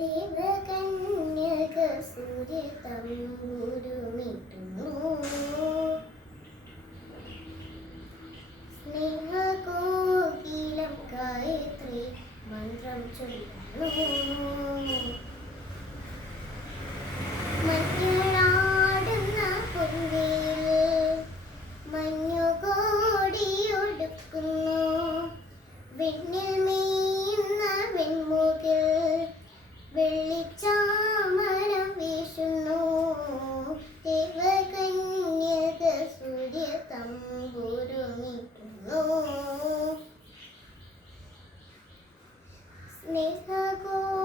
ദേവകന്യക സൂര്യതമ്പുരുമിട്ടുന്നു. സ്നേഹകോകിലം ഗായത്രി മന്ത്രം ചൊല്ലുന്നു. മഞ്ഞളാടുന്ന പൊന്നിൽ മഞ്ഞുകോടിയൊടുക്കുന്നു. വെണ്ണിൽ മേയുന്ന വെൺമുകിൽ വെള്ളിച്ചാമരം വീശുന്നു. ദേവകന്യക സൂര്യതമ്പുരുമിട്ടുന്നു. സ്നേഹകോകിലം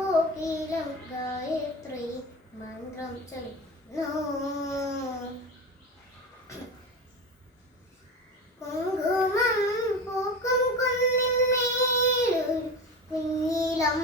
ഗായത്രി മന്ത്രം ചൊല്ലുന്നു. കുങ്കുമം പൂക്കും കുന്നിന്മേലൊരു കുഞ്ഞിലം